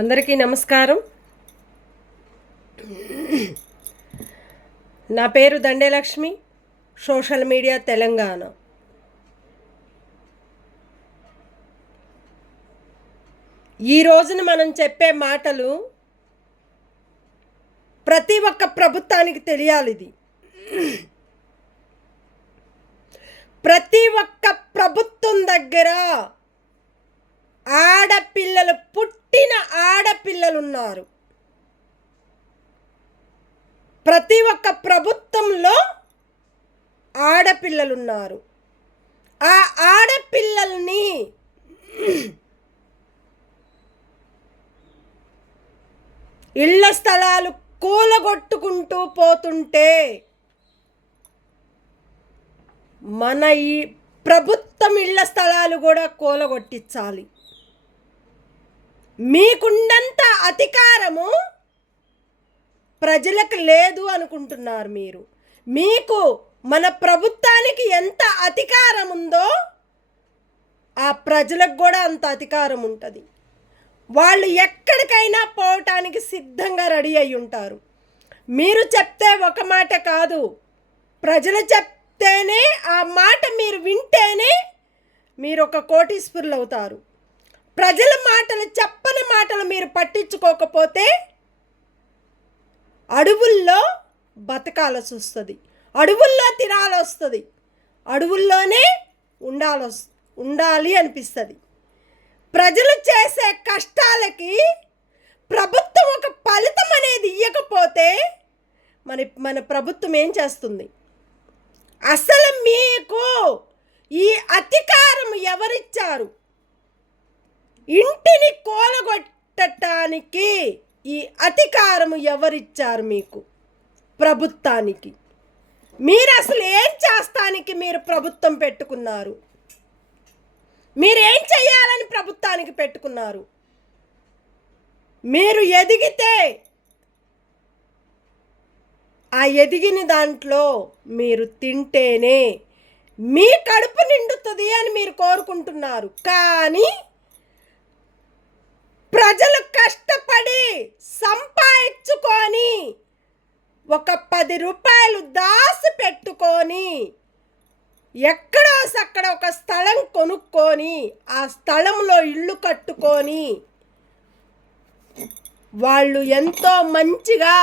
అందరికీ నమస్కారం. నా పేరు దండేలక్ష్మి, సోషల్ మీడియా తెలంగాణ. ఈ రోజున మనం చెప్పే మాటలు ప్రతి ఒక్క ప్రభుత్వానికి తెలియాలి. ఇది ప్రతి ఒక్క ప్రభుత్వం దగ్గర ఆడపిల్లలు, పుట్టిన ఆడపిల్లలు ఉన్నారు. ప్రతి ఒక్క ప్రభుత్వంలో ఆడపిల్లలు ఉన్నారు. ఆ ఆడపిల్లల్ని ఇళ్ల స్థలాలు కూలగొట్టుకుంటూ పోతుంటే మన ఈ ప్రభుత్వం ఇళ్ల స్థలాలు కూడా కూలగొట్టించాలి. మీకున్నంత అధికారము ప్రజలకు లేదు అనుకుంటున్నారు మీరు. మీకు మన ప్రభుత్వానికి ఎంత అధికారం ఉందో ఆ ప్రజలకు కూడా అంత అధికారం ఉంటుంది. వాళ్ళు ఎక్కడికైనా పోవటానికి సిద్ధంగా రెడీ అయి ఉంటారు. మీరు చెప్తే ఒక మాట కాదు, ప్రజలు చెప్తేనే ఆ మాట మీరు వింటేనే మీరు ఒక కోటీశ్వరులు అవుతారు. ప్రజల మాటలు, చెప్పని మాటలు మీరు పట్టించుకోకపోతే అడవుల్లో బతకాల్సి వస్తుంది, అడవుల్లో తినాలి వస్తుంది, అడవుల్లోనే ఉండాలి అనిపిస్తుంది. ప్రజలు చేసే కష్టాలకి ప్రభుత్వం ఒక ఫలితం అనేది ఇవ్వకపోతే మన ప్రభుత్వం ఏం చేస్తుంది? అసలు మీకు ఈ అధికారం ఎవరిచ్చారు? ఇంటిని కూలగొట్టడానికి ఈ అధికారం ఎవరిచ్చారు మీకు? ప్రభుత్వానికి. మీరు అసలు ఏం చేస్తానికి మీరు ప్రభుత్వం పెట్టుకున్నారు? మీరేం చేయాలని ప్రభుత్వానికి పెట్టుకున్నారు? మీరు ఎదిగితే ఆ ఎదిగిన దాంట్లో మీరు తింటేనే మీ కడుపు నిండుతుంది అని మీరు కోరుకుంటున్నారు. కానీ ప్రజలు కష్టపడి సంపాదించుకొని ఒక 10 రూపాయలు దాసి పెట్టుకొని ఎక్కడో సక్కడ ఒక స్థలం కొనుక్కొని ఆ స్థలంలో ఇల్లు కట్టుకొని వాళ్ళు ఎంతో మంచిగా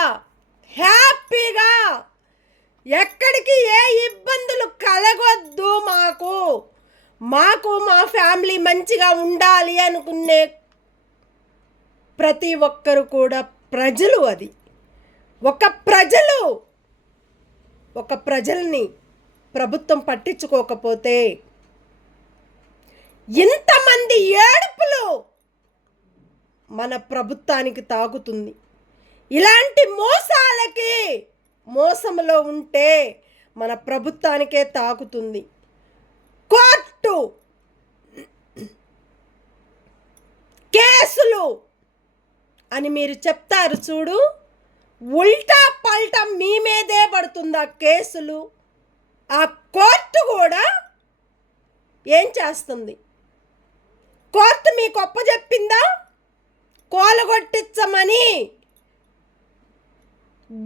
హ్యాపీగా ఎక్కడికి ఏ ఇబ్బందులు కలగొద్దు, మాకు మా ఫ్యామిలీ మంచిగా ఉండాలి అనుకునే ప్రతి ఒక్కరు కూడా ప్రజలు. అది ఒక ప్రజల్ని ప్రభుత్వం పట్టించుకోకపోతే ఇంతమంది ఏడుపులు మన ప్రభుత్వానికి తాగుతుంది. ఇలాంటి మోసంలో ఉంటే మన ప్రభుత్వానికే తాకుతుంది. కోర్టు కేసులు అని మీరు చెప్తారు చూడు, ఉల్టా పల్టా మీ మీదే పడుతుంది ఆ కేసులు. ఆ కోర్టు కూడా ఏం చేస్తుంది? కోర్టు మీకు అప్పచెప్పిందా? కూలగొట్టించమని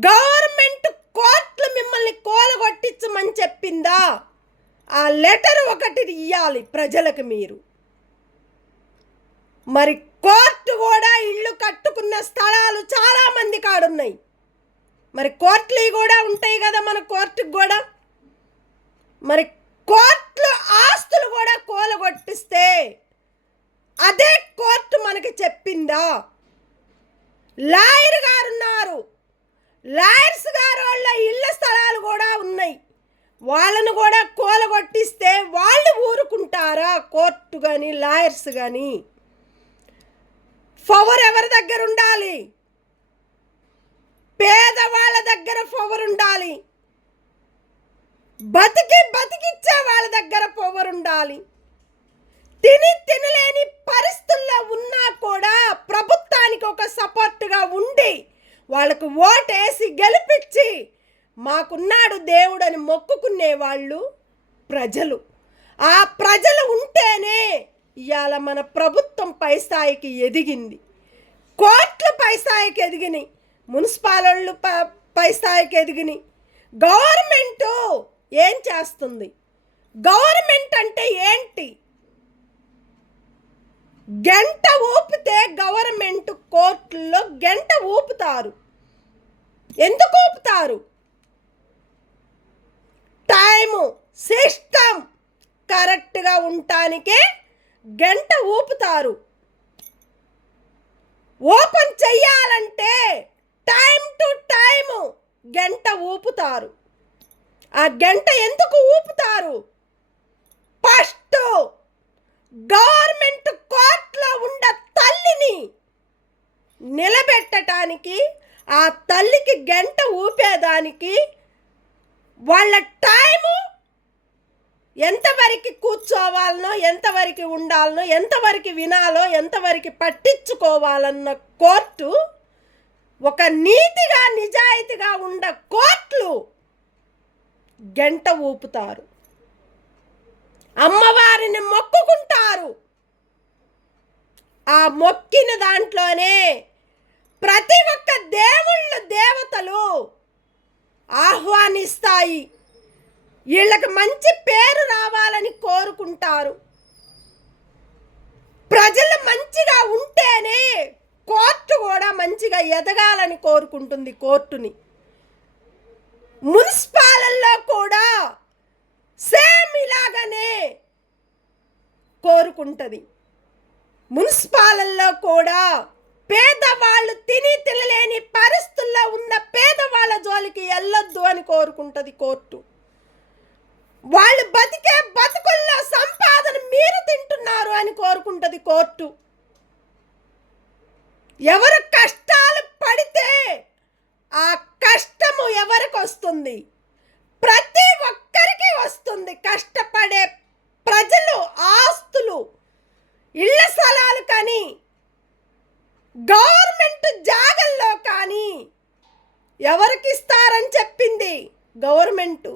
గవర్నమెంట్ కోర్టులు మిమ్మల్ని కూలగొట్టించమని చెప్పిందా? ఆ లెటర్ ఒకటి ఇవ్వాలి ప్రజలకు మీరు. మరి కోర్టు కూడా ఇల్లు కట్టుకున్న స్థలాలు చాలామంది కాడున్నాయి. మరి కోర్టులు కూడా ఉంటాయి కదా మన కోర్టుకు కూడా. మరి కోర్టులో ఆస్తులు కూడా కూలగొట్టిస్తే అదే కోర్టు మనకి చెప్పిందా? లాయర్ గారు ఉన్నారు, లాయర్స్ గారు వాళ్ళ ఇళ్ళ స్థలాలు కూడా ఉన్నాయి, వాళ్ళను కూడా కూలగొట్టిస్తే వాళ్ళు ఊరుకుంటారా? కోర్టు కానీ లాయర్స్ కానీ. పవర్ ఎవరి దగ్గర ఉండాలి? పేదవాళ్ళ దగ్గర పవర్ ఉండాలి, బతికిచ్చే వాళ్ళ దగ్గర పవర్ ఉండాలి. తినలేని పరిస్థితుల్లో ఉన్నా కూడా ప్రభుత్వానికి ఒక సపోర్ట్గా ఉండి వాళ్ళకు ఓటేసి గెలిపించి మాకున్నాడు దేవుడని మొక్కుకునే వాళ్ళు ప్రజలు. ఆ ప్రజలు ఉంటేనే ఇవాళ మన ప్రభుత్వం పై స్థాయికి ఎదిగింది. కోర్టులు పై స్థాయికి ఎదిగినాయి, మున్సిపాలిటీలు పై స్థాయికి ఎదిగినాయి. గవర్నమెంటు ఏం చేస్తుంది? గవర్నమెంట్ అంటే ఏంటి? గంట ఊపితే గవర్నమెంట్ కోర్టుల్లో గంట ఊపుతారు. ఎందుకు ఊపుతారు? టైము సిస్టమ్ కరెక్ట్గా ఉండటానికే గంట ఊపుతారు. ఓపెన్ చెయ్యాలంటే టైం టు టైము గంట ఊపుతారు. ఆ గంట ఎందుకు ఊపుతారు? ఫస్ట్ గవర్నమెంట్ కోర్టులో ఉన్న తల్లిని నిలబెట్టడానికి, ఆ తల్లికి గంట ఊపేదానికి వాళ్ళ టైము ఎంతవరకు కూర్చోవాలనో, ఎంతవరకు ఉండాలనో, ఎంతవరకు వినాలో, ఎంతవరకు పట్టించుకోవాలన్న కోర్టు, ఒక నీతిగా నిజాయితీగా ఉండ కోర్టులు గంట ఊపుతారు. అమ్మవారిని మొక్కుకుంటారు. ఆ మొక్కిన దాంట్లోనే ప్రతి ఒక్క దేవుళ్ళు దేవతలు ఆహ్వానిస్తాయి. వీళ్ళకి మంచి పేరు రావాలని కోరుకుంటారు. ప్రజలు మంచిగా ఉంటేనే కోర్టు కూడా మంచిగా ఎదగాలని కోరుకుంటుంది కోర్టుని. మున్సిపాలిటీలో కూడా సేమ్ ఇలాగనే కోరుకుంటుంది. మున్సిపాలిటీలో కూడా పేదవాళ్ళు తినలేని పరిస్థితుల్లో ఉన్న పేదవాళ్ళ జోలికి వెళ్ళొద్దు అని కోరుకుంటుంది కోర్టు. వాళ్ళు బతికే బతుకుల్లో సంపాదన మీరు తింటున్నారు అని కోరుకుంటుంది కోర్టు. ఎవరు కష్టాలు పడితే ఆ కష్టము ఎవరికి వస్తుంది? ప్రతి ఒక్కరికి వస్తుంది. కష్టపడే ప్రజలు ఆస్తులు, ఇళ్ల స్థలాలు కానీ, గవర్నమెంట్ జాగల్లో కానీ ఎవరికి ఇస్తారని చెప్పింది గవర్నమెంటు?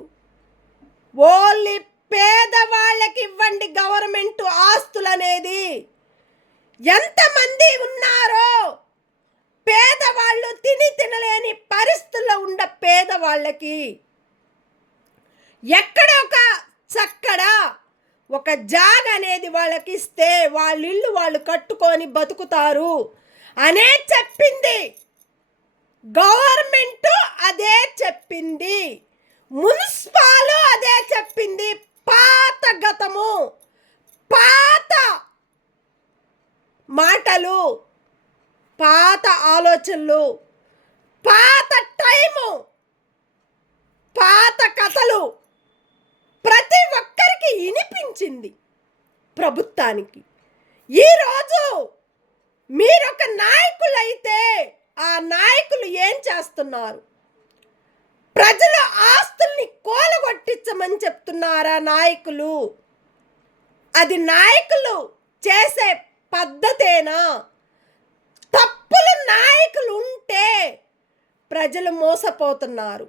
ఓన్లీ పేదవాళ్ళకి ఇవ్వండి గవర్నమెంట్ ఆస్తులు అనేది. ఎంతమంది ఉన్నారో పేదవాళ్ళు తినలేని పరిస్థితుల్లో ఉన్న పేదవాళ్ళకి ఎక్కడ ఒక చక్కడ ఒక జాగ అనేది వాళ్ళకి ఇస్తే వాళ్ళ ఇల్లు వాళ్ళు కట్టుకొని బతుకుతారు అనే చెప్పింది గవర్నమెంట్. అదే చెప్పింది మున్సిపాలు, అదే చెప్పింది. పాత గతము, పాత మాటలు, పాత ఆలోచనలు, పాత టైము, పాత కథలు ప్రతి ఒక్కరికి వినిపించింది ప్రభుత్వానికి. ఈరోజు మీరొక నాయకులైతే ఆ నాయకులు ఏం చేస్తున్నారు? ప్రజల ఆస్తుల్ని కూలగొట్టించమని చెప్తున్నారా నాయకులు? అది నాయకులు చేసే పద్ధతేనా? తప్పులు నాయకులు ఉంటే ప్రజలు మోసపోతున్నారు.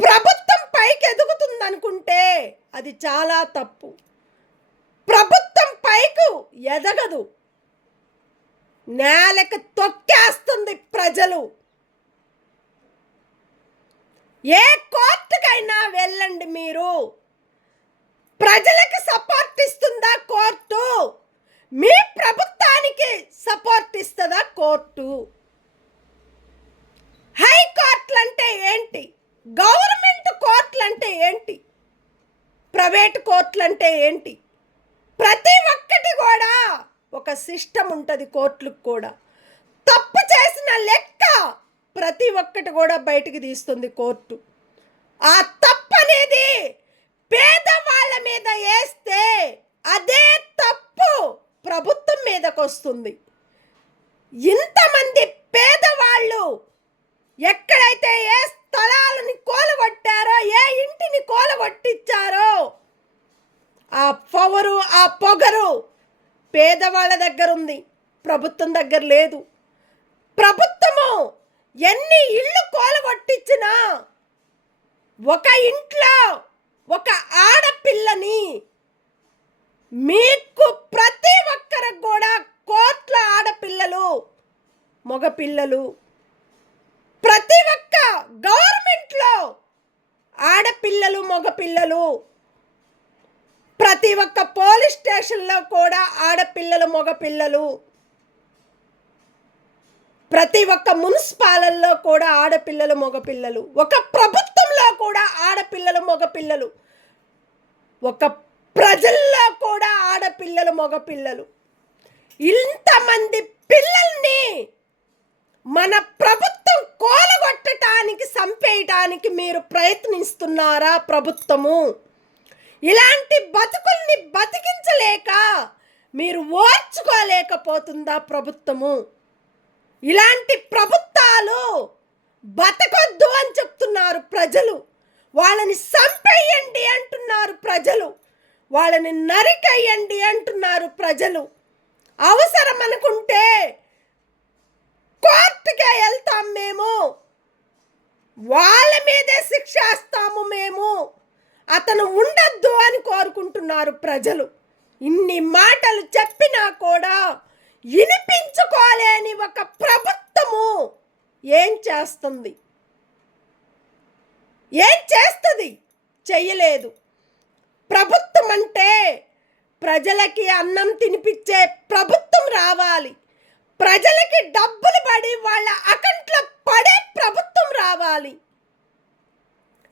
ప్రభుత్వం పైకి ఎదుగుతుంది అనుకుంటే అది చాలా తప్పు. ప్రభుత్వం పైకి ఎదగదు, నేలకు తొక్కేస్తుంది ప్రజలు. ఏ కోర్టుకైనా వెళ్ళండి మీరు, ప్రజలకు సపోర్ట్ ఇస్తుందా కోర్టు? మీ ప్రభుత్వానికి సపోర్ట్ ఇస్తుందా కోర్టు? హైకోర్టులు అంటే ఏంటి? గవర్నమెంట్ కోర్టులు అంటే ఏంటి? ప్రైవేట్ కోర్టులు అంటే ఏంటి? ప్రతి ఒక్కటి కూడా ఒక సిస్టమ్ ఉంటుంది కోర్టులకు కూడా. తప్పు చేసిన లెక్క ప్రతి ఒక్కటి కూడా బయటికి తీస్తుంది కోర్టు. ఆ తప్పు అనేది పేదవాళ్ళ మీద వేస్తే అదే తప్పు ప్రభుత్వం మీదకి వస్తుంది. ఇంతమంది పేదవాళ్ళు ఎక్కడైతే ఏ స్థలాలని కూలగొట్టారో, ఏ ఇంటిని కూలగొట్టించారో, ఆ పవరు, ఆ పొగరు పేదవాళ్ళ దగ్గర ఉంది, ప్రభుత్వం దగ్గర లేదు. ప్రభుత్వము ఎన్ని ఇళ్ళు కూలగొట్టించినా ఒక ఇంట్లో ఒక ఆడపిల్లని మీకు ప్రతి ఒక్కరికి కూడా కోట్ల ఆడపిల్లలు మగపిల్లలు, ప్రతి ఒక్క గవర్నమెంట్లో ఆడపిల్లలు మగపిల్లలు, ప్రతి ఒక్క పోలీస్ స్టేషన్లో కూడా ఆడపిల్లలు మగపిల్లలు, ప్రతి ఒక్క మున్సిపాలల్లో కూడా ఆడపిల్లలు మగపిల్లలు, ఒక ప్రభుత్వంలో కూడా ఆడపిల్లలు మగపిల్లలు, ఒక ప్రజల్లో కూడా ఆడపిల్లలు మగపిల్లలు. ఇంతమంది పిల్లల్ని మన ప్రభుత్వం కూలగొట్టడానికి, చంపేయటానికి మీరు ప్రయత్నిస్తున్నారా ప్రభుత్వము? ఇలాంటి బతుకుల్ని బతికించలేక మీరు ఓర్చుకోలేకపోతుందా ప్రభుత్వము? ఇలాంటి ప్రభుత్వాలు బతకొద్దు అని చెప్తున్నారు ప్రజలు. వాళ్ళని చంపేయండి అంటున్నారు ప్రజలు, వాళ్ళని నరికేయండి అంటున్నారు ప్రజలు. అవసరం అనుకుంటే కోర్టుకే వెళ్తాం మేము, వాళ్ళ మీదే శిక్షేస్తాము మేము, అతను ఉండద్దు అని కోరుకుంటున్నారు ప్రజలు. ఇన్ని మాటలు చెప్పినా కూడా వినిపించుకోలేని ఒక ప్రభుత్వము ఏం చేస్తుంది? ఏం చేస్తుంది? చెయ్యలేదు. ప్రభుత్వం అంటే ప్రజలకి అన్నం తినిపించే ప్రభుత్వం రావాలి, ప్రజలకి డబ్బులు పడి వాళ్ళ అకౌంట్లో పడే ప్రభుత్వం రావాలి.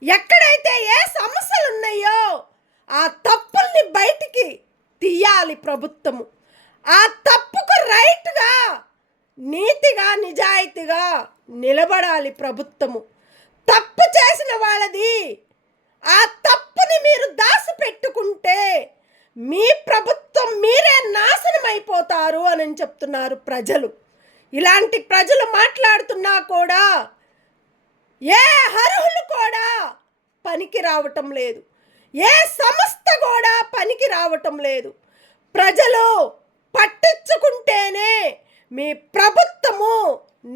ఎక్కడైతే ఏ సమస్యలు ఉన్నాయో ఆ తప్పుల్ని బయటికి తీయాలి ప్రభుత్వము. ఆ తప్పుకు రైట్గా, నీతిగా, నిజాయితీగా నిలబడాలి ప్రభుత్వము. తప్పు చేసిన వాళ్ళది ఆ తప్పుని మీరు దాచిపెట్టుకుంటే మీ ప్రభుత్వం మీరే నాశనం అయిపోతారు అని చెప్తున్నారు ప్రజలు. ఇలాంటి ప్రజలు మాట్లాడుతున్నా కూడా ఏ అర్హులు కూడా పనికి రావటం లేదు, ఏ సంస్థ కూడా పనికి రావటం లేదు. ప్రజలు పట్టించుకుంటేనే మీ ప్రభుత్వము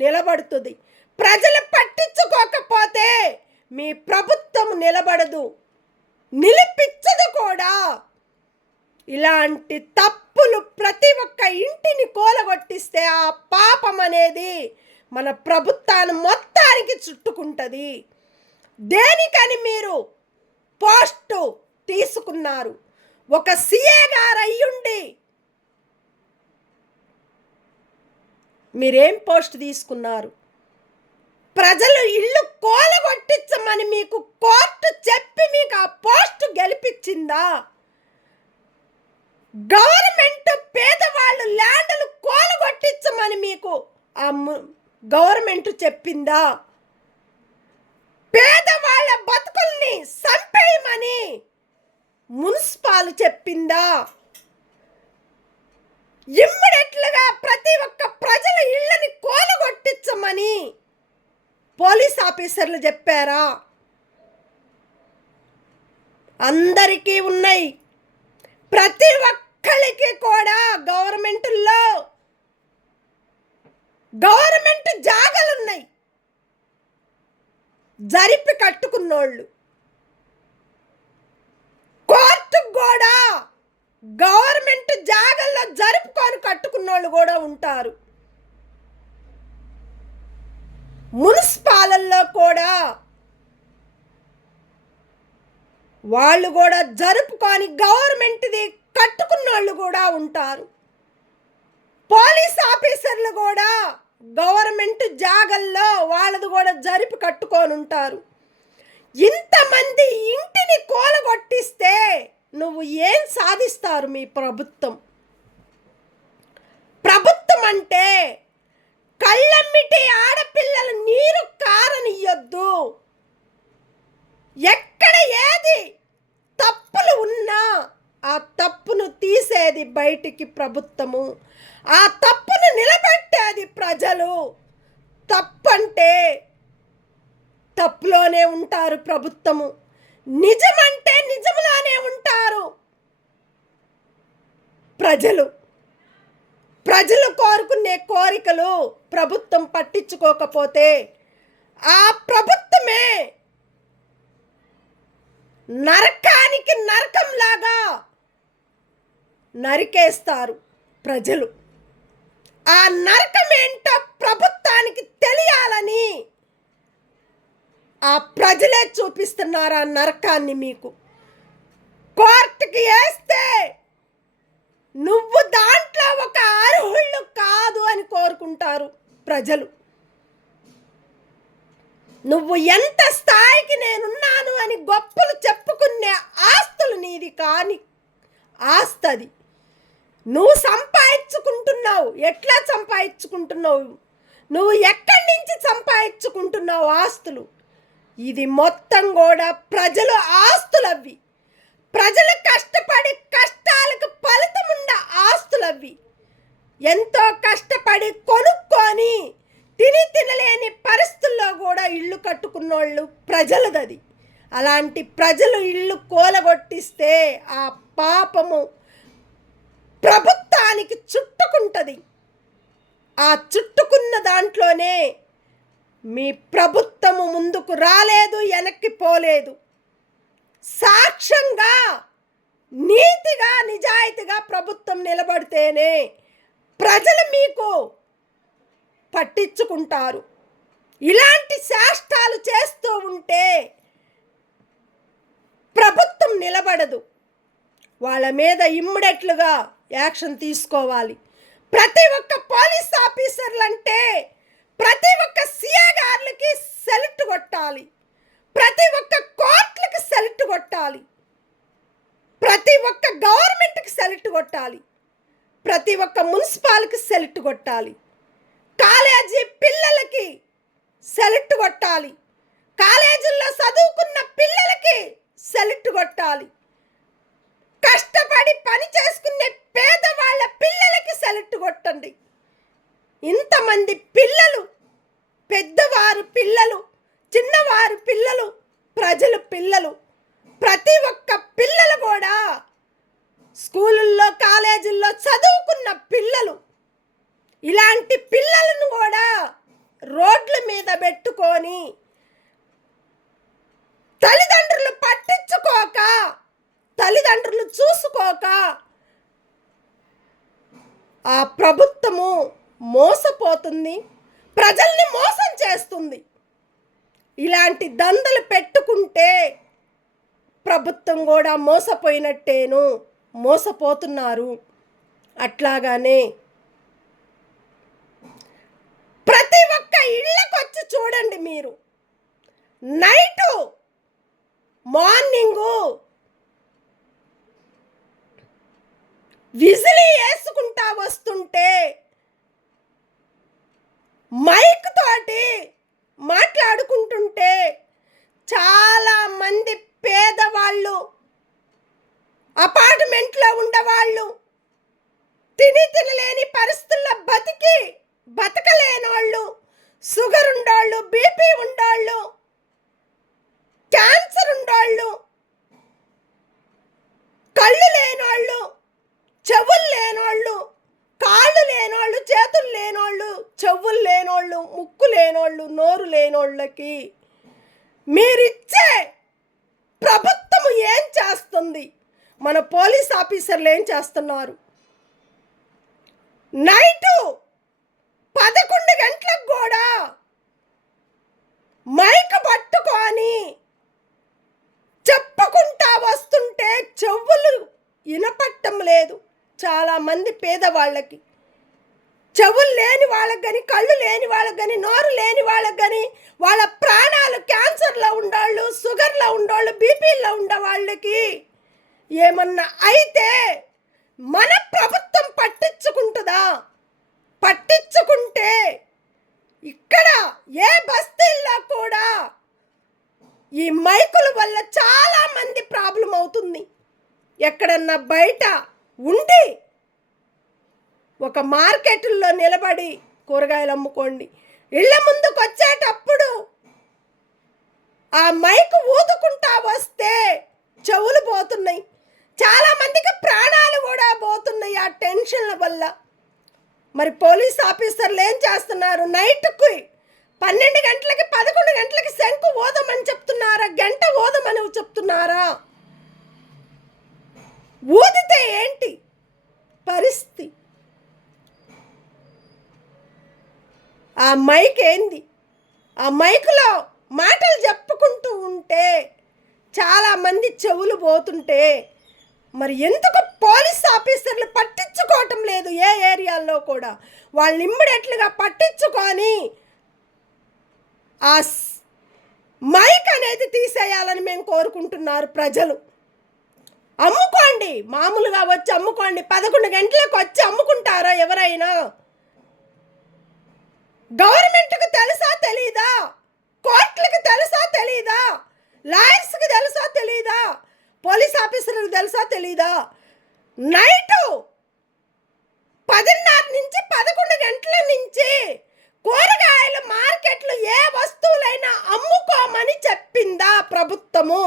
నిలబడుతుంది. ప్రజలు పట్టించుకోకపోతే మీ ప్రభుత్వం నిలబడదు, నిలిపించదు కూడా. ఇలాంటి తప్పులు ప్రతి ఒక్క ఇంటిని కూలగొట్టిస్తే ఆ పాపం అనేది మన ప్రభుత్వాన్ని మొత్తానికి చుట్టుకుంటుంది. దేనికని మీరు పోస్టు తీసుకున్నారు? ఒక సీఏ గారు అయ్యుండి మీరేం పోస్ట్ తీసుకున్నారు? ప్రజలు ఇల్లు కూలగొట్టించమని మీకు కోర్టు చెప్పి మీకు ఆ పోస్టు గెలిపించిందా? గవర్నమెంట్ పేదవాళ్ళు ల్యాండ్లు కూలగొట్టించమని మీకు ఆ గవర్నమెంట్ చెప్పిందా? పేదవాళ్ళ బతుకుల్ని చంపేయమని మున్సిపాల్ చెప్పిందా? ఇమ్మీడియట్లుగా ప్రతి ఒక్క ప్రజల ఇళ్ళని కూలగొట్టించమని పోలీస్ ఆఫీసర్లు చెప్పారా? అందరికీ ఉన్నాయి, ప్రతి ఒక్కరికి కూడా గవర్నమెంట్లో గవర్నమెంట్ జాగాలున్నాయి, జరిపి కట్టుకున్నోళ్ళు. కోర్టుకు కూడా గవర్నమెంట్ జాగాల్లో జరుపుకొని కట్టుకున్నోళ్ళు కూడా ఉంటారు. మున్సిపాలల్లో కూడా వాళ్ళు కూడా జరుపుకొని గవర్నమెంట్ది కట్టుకున్నోళ్ళు కూడా ఉంటారు. పోలీస్ ఆఫీసర్లు కూడా గవర్నమెంట్ జాగల్లో వాళ్ళది కూడా జరిపి కట్టుకొని ఉంటారు. ఇంతమంది ఇంటిని కూలగొట్టిస్తే నువ్వు ఏం సాధిస్తారు? మీ ప్రభుత్వం అంటే కళ్ళమ్మిటి ఆడపిల్లలు నీరు కారనియొద్దు. ఎక్కడ ఏది తప్పులు ఉన్నా ఆ తప్పును తీసేది బయటికి ప్రభుత్వము, ఆ తప్పును నిలబెట్టేది ప్రజలు. తప్పంటే తప్పులోనే ఉంటారు ప్రభుత్వము, నిజమంటే నిజంలోనే ఉంటారు ప్రజలు. ప్రజలు కోరుకునే కోరికలు ప్రభుత్వం పట్టించుకోకపోతే ఆ ప్రభుత్వమే నరకానికి నరకంలాగా నరికేస్తారు ప్రజలు. ఆ నరకమేంటో ప్రభుత్వానికి తెలియాలని ఆ ప్రజలే చూపిస్తున్నారు ఆ నరకాన్ని. మీకు కోర్టుకి వేస్తే నువ్వు దాంట్లో ఒక అర్హుళ్ళు కాదు అని కోరుకుంటారు ప్రజలు. నువ్వు ఎంత స్థాయికి నేనున్నాను అని గొప్పలు చెప్పుకునే ఆస్తులు నీది కాని ఆస్తది. నువ్వు సంపాదించుకుంటున్నావు. ఎట్లా సంపాదించుకుంటున్నావు? నువ్వు ఎక్కడి నుంచి సంపాదించుకుంటున్నావు ఆస్తులు? ఇది మొత్తం కూడా ప్రజలు ఆస్తులవి. ప్రజలు కష్టపడి కష్టాలకు ఫలితముండ ఆస్తులవి. ఎంతో కష్టపడి కొనుక్కొని తినలేని పరిస్థితుల్లో కూడా ఇల్లు కట్టుకున్నోళ్ళు ప్రజలదది. అలాంటి ప్రజలు ఇల్లు కూలగొట్టిస్తే ఆ పాపము ప్రభుత్వానికి చుట్టుకుంటుంది. ఆ చుట్టుకున్న దాంట్లోనే మీ ప్రభుత్వము ముందుకు రాలేదు, వెనక్కి పోలేదు. సాక్ష్యంగా నీతిగా నిజాయితీగా ప్రభుత్వం నిలబడితేనే ప్రజలు మీకు పట్టించుకుంటారు. ఇలాంటి శాస్త్రాలు చేస్తూ ఉంటే ప్రభుత్వం నిలబడదు. వాళ్ళ మీద ఇమ్మీడియట్లుగా యాక్షన్ తీసుకోవాలి. ప్రతి ఒక్క పోలీస్ ఆఫీసర్లంటే ప్రతి ఒక్క సీఏ గారులకి సెలెక్ట్ కొట్టాలి. ప్రతి ఒక్క కోర్టులకి సెలెక్ట్ కొట్టాలి. ప్రతి ఒక్క గవర్నమెంట్కి సెలెక్ట్ కొట్టాలి. ప్రతి ఒక్క మున్సిపాలిటీకి సెలెక్ట్ కొట్టాలి. కాలేజీ పిల్లలకి సెలెక్ట్ కొట్టాలి. కాలేజీల్లో చదువుకున్న పిల్లలకి సెలెక్ట్ కొట్టాలి. కష్టపడి పని చేసుకునే పేదవాళ్ళ పిల్లలకి సెలెక్ట్ కొట్టండి. ఇంతమంది పిల్లలు, పెద్దవారు పిల్లలు, చిన్నవారు పిల్లలు, ప్రజలు పిల్లలు, ప్రతి ఒక్క పిల్లలు కూడా స్కూళ్ళల్లో కాలేజీల్లో చదువుకున్న పిల్లలు. ఇలాంటి పిల్లలను కూడా రోడ్ల మీద పెట్టుకొని తల్లిదండ్రులు పట్టించుకోక, తల్లిదండ్రులు చూసుకోక ఆ ప్రభుత్వము మోసపోతుంది, ప్రజల్ని మోసం చేస్తుంది. ఇలాంటి దందలు పెట్టుకుంటే ప్రభుత్వం కూడా మోసపోయినట్టేను, మోసపోతున్నారు. అట్లాగానే ప్రతి ఒక్క ఇళ్ళకొచ్చి చూడండి. మీరు నైటు మార్నింగు విజిలి వేసుకుంటా వస్తుంటే మైక్ తోటి మాట్లాడుకుంటుంటే చాలా మంది పేదవాళ్ళు, అపార్ట్మెంట్లో ఉండేవాళ్ళు, తినలేని పరిస్థితుల్లో బతకలేనోళ్ళు, షుగర్ ఉండోళ్ళు, బీపీ ఉండోళ్ళు, క్యాన్సర్ ఉండోళ్ళు, కళ్ళు లేనోళ్ళు, చెవులు లేనోళ్ళు, కాళ్ళు లేనోళ్ళు, చేతులు లేనోళ్ళు, చెవులు లేనోళ్ళు, ముక్కు లేనోళ్ళు, నోరు లేనోళ్ళకి మీరిచ్చే ప్రభుత్వం ఏం చేస్తుంది? మన పోలీస్ ఆఫీసర్లు ఏం చేస్తున్నారు? నైటు 11 గంటలకు కూడా మైక్ పట్టుకొని చెప్పుకుంటా వస్తుంటే చెవులు వినపట్టం లేదు. చాలామంది పేదవాళ్ళకి చెవులు లేని వాళ్ళకి కానీ, కళ్ళు లేని వాళ్ళకి కానీ, నోరు లేని వాళ్ళకి కానీ, వాళ్ళ ప్రాణాలు క్యాన్సర్లో ఉండేవాళ్ళు, షుగర్లో ఉండేవాళ్ళు, బీపీలో ఉండే వాళ్ళకి ఏమన్నా అయితే మన ప్రభుత్వం పట్టించుకుంటుందా? పట్టించుకుంటే ఇక్కడ ఏ బస్తీల్లో కూడా ఈ మైకుల వల్ల చాలామంది ప్రాబ్లం అవుతుంది. ఎక్కడన్నా బయట ఉండి ఒక మార్కెట్లో నిలబడి కూరగాయలు అమ్ముకోండి. ఇళ్ళ ముందుకు వచ్చేటప్పుడు ఆ మైకు ఊదుకుంటా వస్తే చెవులు పోతున్నాయి. చాలామందికి ప్రాణాలు కూడా పోతున్నాయి ఆ టెన్షన్ల వల్ల. మరి పోలీస్ ఆఫీసర్లు ఏం చేస్తున్నారు? నైట్కి 12 గంటలకి 11 గంటలకి శంకు ఊదమని చెప్తున్నారా? గంట ఊదమని చెప్తున్నారా? ఊదితే ఏంటి పరిస్థితి? మైక్ ఏంది? ఆ మైకులో మాటలు చెప్పుకుంటూ ఉంటే చాలామంది చెవులు పోతుంటే మరి ఎందుకు పోలీస్ ఆఫీసర్లు పట్టించుకోవటం లేదు? ఏ ఏరియాల్లో కూడా వాళ్ళు ఇమ్మీడియట్లుగా పట్టించుకొని ఆ మైక్ అనేది తీసేయాలని మేము కోరుకుంటున్నారు ప్రజలు. అమ్ముకోండి, మామూలుగా వచ్చి అమ్ముకోండి. 11 గంటలకు వచ్చి అమ్ముకుంటారా ఎవరైనా? గవర్నమెంట్కి తెలుసా తెలీదా? కోర్టులకు తెలుసా తెలీదా? లాయర్స్కి తెలుసా తెలీదా? పోలీస్ ఆఫీసర్లకు తెలుసా తెలీదా? నైటు 10:30 నుంచి 11 గంటల నుంచి కూరగాయల మార్కెట్లు ఏ వస్తువులైనా అమ్ముకోమని చెప్పిందా ప్రభుత్వము?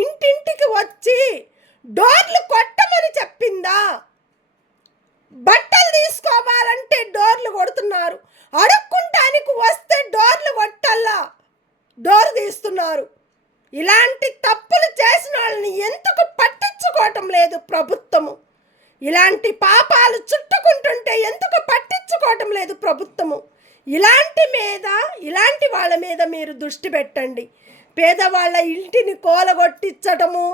ఇంటింటికి వచ్చి డోర్లు కొట్టమని చెప్పిందా? బట్టలు తీసుకోవాలంటే డోర్లు కొడుతున్నారు, అడుక్కుంటానికి వస్తే డోర్లు కొట్టల్లా డోర్ తీస్తున్నారు. ఇలాంటి తప్పులు చేసిన వాళ్ళని ఎందుకు పట్టించుకోవటం లేదు ప్రభుత్వము? ఇలాంటి పాపాలు చుట్టుకుంటుంటే ఎందుకు పట్టించుకోవటం లేదు ప్రభుత్వము? ఇలాంటి వాళ్ళ మీద మీరు దృష్టి పెట్టండి. పేదవాళ్ళ ఇంటిని కోలగొట్టించటము,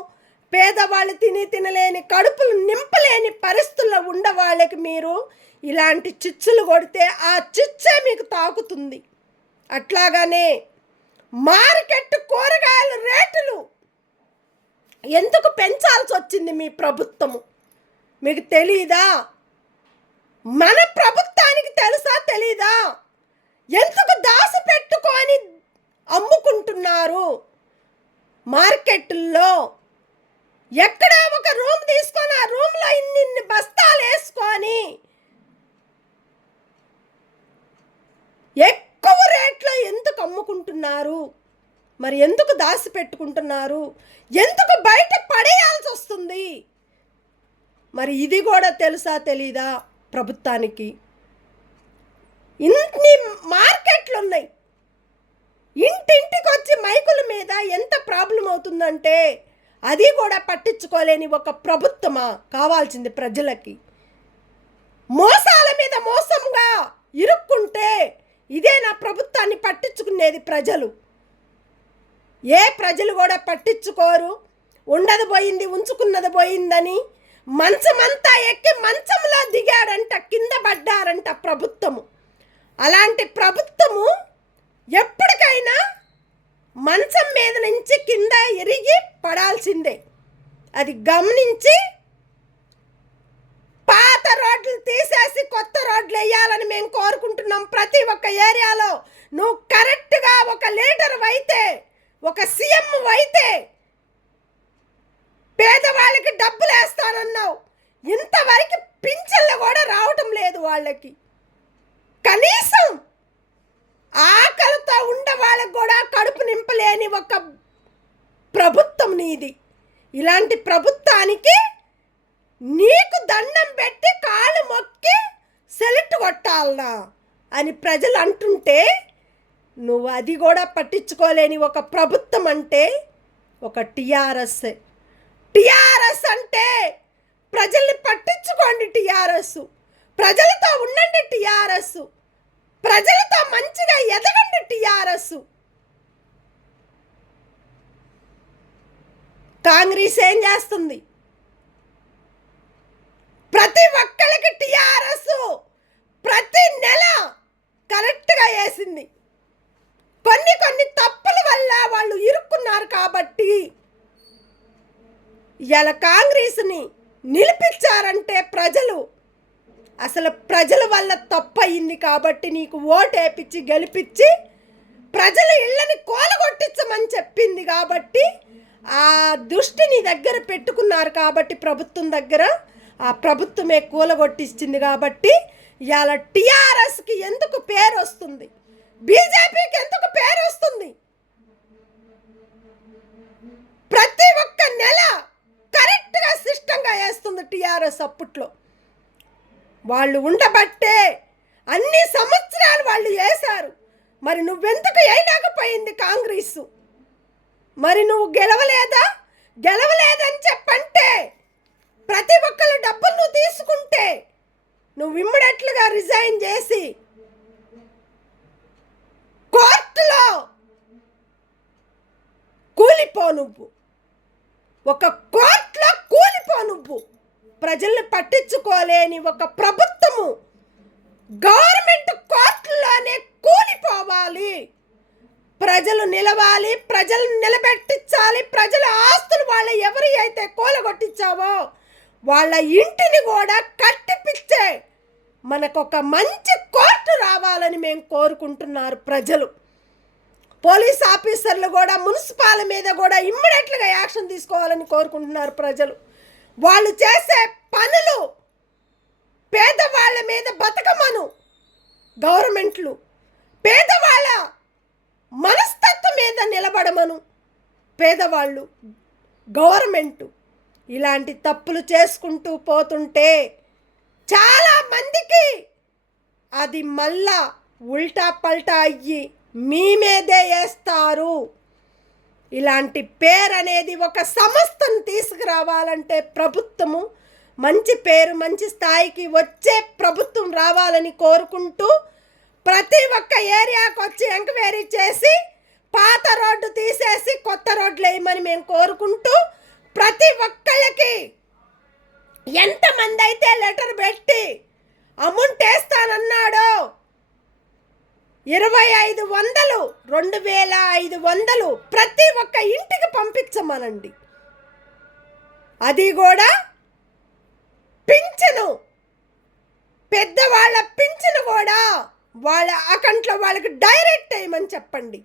పేదవాళ్ళు తినలేని కడుపులు నింపలేని పరిస్థితుల్లో ఉండే వాళ్ళకి మీరు ఇలాంటి చిచ్చులు కొడితే ఆ చిచ్చే మీకు తాకుతుంది. అట్లాగానే మార్కెట్ కూరగాయల రేటులు ఎందుకు పెంచాల్సి వచ్చింది మీ ప్రభుత్వము? మీకు తెలీదా? మన ప్రభుత్వానికి తెలుసా తెలీదా? ఎందుకు దాచిపెట్టుకొని అమ్ముకుంటున్నారు మార్కెట్లో? ఎక్కడా ఒక రూమ్ తీసుకొని ఆ రూమ్లో ఇన్ని బస్తాలు వేసుకొని ఎక్కువ రేట్లో ఎందుకు అమ్ముకుంటున్నారు? మరి ఎందుకు దాచి పెట్టుకుంటున్నారు? ఎందుకు బయట పడేయాల్సి వస్తుంది? మరి ఇది కూడా తెలుసా తెలీదా ప్రభుత్వానికి? ఇన్ని మార్కెట్లు ఉన్నాయి, ఇంటింటికి వచ్చి మైకుల మీద ఎంత ప్రాబ్లం అవుతుందంటే అది కూడా పట్టించుకోలేని ఒక ప్రభుత్వమా కావాల్సింది ప్రజలకి? మోసాల మీద మోసంగా ఇరుక్కుంటే ఇదే నా ప్రభుత్వాన్ని పట్టించుకునేది ప్రజలు? ఏ ప్రజలు కూడా పట్టించుకోరు. ఉండదు పోయింది, ఉంచుకున్నది పోయిందని మంచమంతా ఎక్కి మంచంలో దిగాడంట, కింద పడ్డారంట ప్రభుత్వము. అలాంటి ప్రభుత్వము ఎప్పటికైనా మంచం మీద నుంచి కింద ఎరిగి పడాల్సిందే. అది గమనించి పాత రోడ్లు తీసేసి కొత్త రోడ్లు వేయాలని మేము కోరుకుంటున్నాం. ప్రతి ఒక్క ఏరియాలో నువ్వు కరెక్ట్గా ఒక లీడర్ అయితే, ఒక సీఎం అయితే పేదవాళ్ళకి డబ్బులు వేస్తానన్నావు, ఇంతవరకు పింఛన్లు కూడా రావటం లేదు వాళ్ళకి. కనీసం ఆకలితో ఉండే వాళ్ళకు కూడా కడుపు నింపలేని ఒక ప్రభుత్వం నీది. ఇలాంటి ప్రభుత్వానికి నీకు దండం పెట్టి కాళ్ళు మొక్కి సెలెక్ట్ కొట్టాలనా అని ప్రజలు అంటుంటే నువ్వు అది కూడా పట్టించుకోలేని ఒక ప్రభుత్వం అంటే ఒక టీఆర్ఎస్. టీఆర్ఎస్ అంటే ప్రజల్ని పట్టించుకోండి. టీఆర్ఎస్ ప్రజలతో ఉండండి. టీఆర్ఎస్ ప్రజలతో మంచిగా ఎదగండి. టీఆర్ఎస్ కాంగ్రెస్ ఏం చేస్తుంది? ప్రతి ఒక్కరికి టీఆర్ఎస్ ప్రతి నెల కరెక్ట్గా వేసింది. కొన్ని తప్పుల వల్ల వాళ్ళు ఇరుక్కున్నారు కాబట్టి ఇలా కాంగ్రెస్ని నిలిపించారంటే ప్రజలు, అసలు ప్రజల వల్ల తప్పు అయింది కాబట్టి నీకు ఓటు వేపించి గెలిపించి ప్రజల ఇళ్ళని కూలగొట్టించమని చెప్పింది కాబట్టి ఆ దృష్టి నీ దగ్గర పెట్టుకున్నారు కాబట్టి ప్రభుత్వం దగ్గర ఆ ప్రభుత్వమే కూలగొట్టించింది కాబట్టి ఇవాళ టీఆర్ఎస్కి ఎందుకు పేరు వస్తుంది, బీజేపీకి ఎందుకు పేరు వస్తుంది? ప్రతి ఒక్క నెల కరెక్ట్గా సిస్టంగా వేస్తుంది టీఆర్ఎస్. అప్పట్లో వాళ్ళు ఉండబట్టే అన్ని సంవత్సరాలు వాళ్ళు వేశారు. మరి నువ్వెందుకు వేయలేకపోయింది కాంగ్రెస్? మరి నువ్వు గెలవలేదని చెప్పంటే ప్రతి ఒక్కళ్ళ డబ్బులు నువ్వు తీసుకుంటే నువ్వు ఇమ్మీడియట్లుగా రిజైన్ చేసి నువ్వు, ఒక కోర్టులో కూలిపో నువ్వు. ప్రజల్ని పట్టించుకోలేని ఒక ప్రభుత్వము గవర్నమెంట్ కోర్టులోనే కూలిపోవాలి. ప్రజలు నిలవాలి, ప్రజలను నిలబెట్టించాలి. ప్రజల ఆస్తులు వాళ్ళ ఎవరి అయితే కూలగొట్టించావో వాళ్ళ ఇంటిని కూడా కట్టిపిచ్చే మనకొక మంచి కోర్టు రావాలని మేము కోరుకుంటున్నారు ప్రజలు. పోలీస్ ఆఫీసర్లు కూడా మున్సిపాల్ మీద కూడా ఇమ్మీడియట్గా యాక్షన్ తీసుకోవాలని కోరుకుంటున్నారు ప్రజలు. వాళ్ళు చేసే పనులు పేదవాళ్ళ మీద బతకమను గవర్నమెంట్లు, పేదవాళ్ళ మనస్తత్వం మీద నిలబడమను పేదవాళ్ళు. గవర్నమెంటు ఇలాంటి తప్పులు చేసుకుంటూ పోతుంటే చాలామందికి అది మళ్ళా ఉల్టా పల్టా అయ్యి మీ మీదే వేస్తారు. ఇలాంటి పేరు అనేది ఒక సంస్థను తీసుకురావాలంటే ప్రభుత్వము మంచి పేరు మంచి స్థాయికి వచ్చే ప్రభుత్వం రావాలని కోరుకుంటూ ప్రతి ఒక్క ఏరియాకి వచ్చి ఎంక్వైరీ చేసి పాత రోడ్డు తీసేసి కొత్త రోడ్లు వేయమని మేము కోరుకుంటూ ప్రతి ఒక్కళ్ళకి ఎంతమంది అయితే లెటర్ పెట్టి అమౌంట్ వేస్తానన్నాడో 2500, 2500 ప్రతి ఒక్క ఇంటికి పంపించమనండి. అది కూడా పింఛను, పెద్దవాళ్ళ పింఛను కూడా వాళ్ళ అకౌంట్లో వాళ్ళకి డైరెక్ట్ వేయమని చెప్పండి.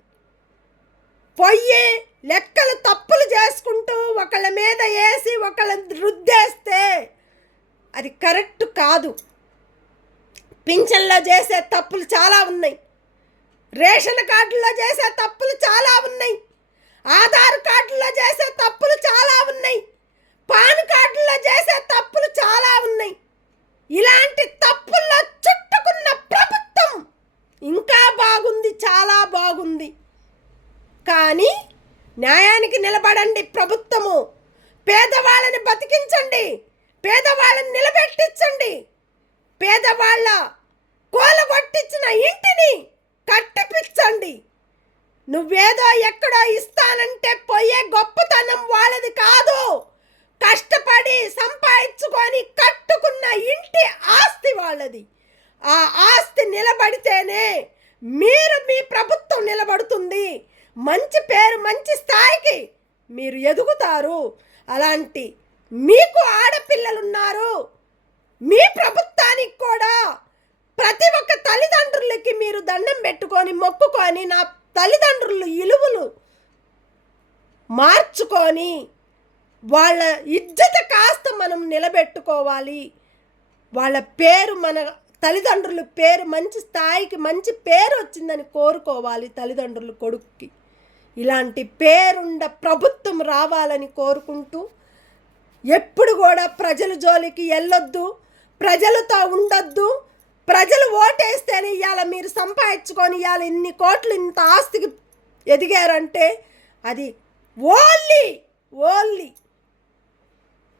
పొయ్యి లెక్కలు తప్పులు చేసుకుంటూ ఒకళ్ళ మీద వేసి ఒకళ్ళ రుద్దేస్తే అది కరెక్ట్ కాదు. పింఛన్లో చేసే తప్పులు చాలా ఉన్నాయి, రేషన్ కార్డుల్లో చేసే తప్పులు చాలా ఉన్నాయి, ఆధార్ కార్డుల్లో చేసే తప్పులు చాలా ఉన్నాయి, పాన్ కార్డుల్లో చేసే తప్పులు చాలా ఉన్నాయి. ఇలాంటి తప్పుల్లో చుట్టుకున్న ప్రభుత్వం ఇంకా బాగుంది, చాలా బాగుంది. కానీ న్యాయానికి నిలబడండి ప్రభుత్వము. పేదవాళ్ళని బతికించండి, పేదవాళ్ళని నిలబెట్టించండి, పేదవాళ్ళ కూలగొట్టించిన ఇంటిని కట్టిపించండి. నువ్వేదో ఎక్కడో ఇస్తానంటే పోయే గొప్పతనం వాళ్ళది కాదు. కష్టపడి సంపాదించుకొని కట్టుకున్న ఇంటి ఆస్తి వాళ్ళది. ఆ ఆస్తి నిలబడితేనే మీరు మీ ప్రభుత్వం నిలబడుతుంది. మంచి పేరు మంచి స్థాయికి మీరు ఎదుగుతారు. అలాంటి మీకు ఆడపిల్లలున్నారు, మీ ప్రభుత్వానికి కూడా ప్రతి ఒక్క తల్లిదండ్రులకి మీరు దండం పెట్టుకొని మొక్కుకొని నా తల్లిదండ్రులు ఇలువలు మార్చుకొని వాళ్ళ ఇజ్జత కాస్త మనం నిలబెట్టుకోవాలి. వాళ్ళ పేరు, మన తల్లిదండ్రుల పేరు మంచి స్థాయికి మంచి పేరు వచ్చిందని కోరుకోవాలి. తల్లిదండ్రుల కొడుక్కి ఇలాంటి పేరుండ ప్రభుత్వం రావాలని కోరుకుంటూ ఎప్పుడు కూడా ప్రజల జోలికి వెళ్ళొద్దు, ప్రజలతో ఉండొద్దు. ప్రజలు ఓటేస్తేనే ఇవాళ మీరు సంపాదించుకొని ఇవాళ ఇన్ని కోట్లు ఇంత ఆస్తికి ఎదిగారంటే అది ఓన్లీ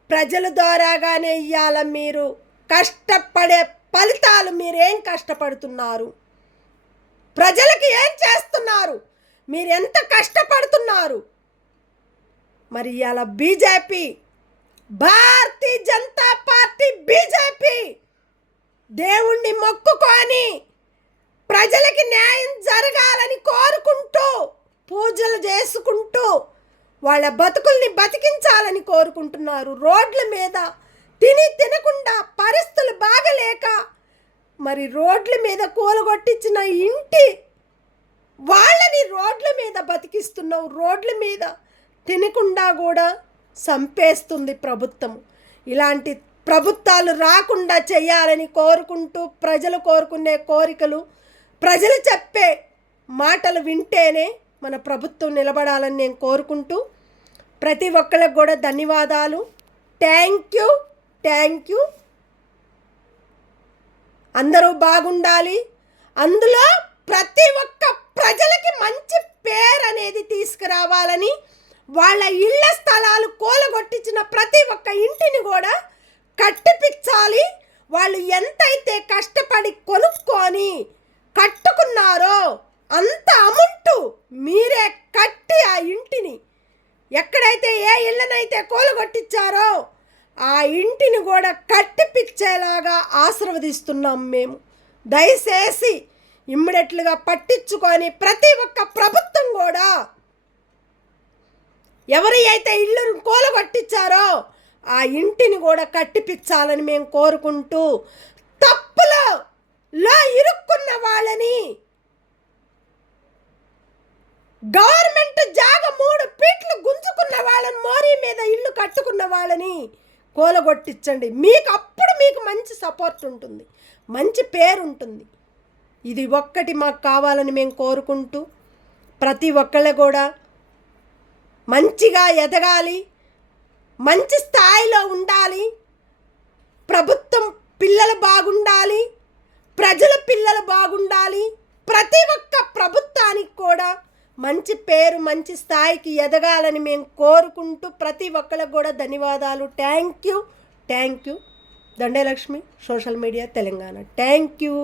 ప్రజల ద్వారాగానే ఇవాళ మీరు కష్టపడే ఫలితాలు. మీరేం కష్టపడుతున్నారు, ప్రజలకి ఏం చేస్తున్నారు, మీరు ఎంత కష్టపడుతున్నారు? మరి ఇవాళ BJP, Bharatiya Janata party BJP దేవుణ్ణి మొక్కుకొని ప్రజలకి న్యాయం జరగాలని కోరుకుంటూ పూజలు చేసుకుంటూ వాళ్ళ బతుకుల్ని బతికించాలని కోరుకుంటున్నారు. రోడ్ల మీద తినకుండా పరిస్థితులు బాగలేక మరి రోడ్ల మీద కూలగొట్టించిన ఇంటి వాళ్ళని రోడ్ల మీద బతికిస్తున్నావు. రోడ్ల మీద తినకుండా కూడా చంపేస్తుంది ప్రభుత్వం. ఇలాంటి ప్రభుత్వాలు రాకుండా చేయాలని కోరుకుంటూ ప్రజలు కోరుకునే కోరికలు, ప్రజలు చెప్పే మాటలు వింటేనే మన ప్రభుత్వం నిలబడాలని నేను కోరుకుంటూ ప్రతి ఒక్కరికి కూడా ధన్యవాదాలు. Thank you. అందరూ బాగుండాలి. అందులో ప్రతి ఒక్క ప్రజలకి మంచి పేరు అనేది తీసుకురావాలని, వాళ్ళ ఇళ్ల స్థలాలు కూలగొట్టించిన ప్రతి ఒక్క ఇంటిని కూడా కట్టిపించాలి. వాళ్ళు ఎంతైతే కష్టపడి కొనుక్కొని కట్టుకున్నారో అంత అమౌంట్ మీరే కట్టి ఆ ఇంటిని ఎక్కడైతే ఏ ఇళ్ళనైతే కూలగొట్టించారో ఆ ఇంటిని కూడా కట్టిపిచ్చేలాగా ఆశీర్వదిస్తున్నాం మేము. దయచేసి ఇమ్మీడియట్లుగా పట్టించుకొని ప్రతి ఒక్క ప్రభుత్వం కూడా ఎవరి అయితే ఇల్లు కూలగొట్టించారో ఆ ఇంటిని కూడా కట్టిపించాలని మేము కోరుకుంటూ, తప్పులో ఇరుక్కున్న వాళ్ళని, గవర్నమెంట్ జాగ 3 ఫీట్లు గుంజుకున్న వాళ్ళని, మోరీ మీద ఇల్లు కట్టుకున్న వాళ్ళని కూలగొట్టించండి. అప్పుడు మీకు మంచి సపోర్ట్ ఉంటుంది, మంచి పేరు ఉంటుంది. ఇది ఒక్కటి మాకు కావాలని మేము కోరుకుంటూ, ప్రతి ఒక్కళ్ళు కూడా మంచిగా ఎదగాలి, మంచి స్థాయిలో ఉండాలి, ప్రభుత్వం పిల్లలు బాగుండాలి, ప్రజల పిల్లలు బాగుండాలి, ప్రతి ఒక్క ప్రభుత్వానికి కూడా మంచి పేరు, మంచి స్థాయికి ఎదగాలని మేము కోరుకుంటూ, ప్రతి ఒక్కరికి కూడా ధన్యవాదాలు. Thank you. Dande Lakshmi, social media Telangana. Thank you.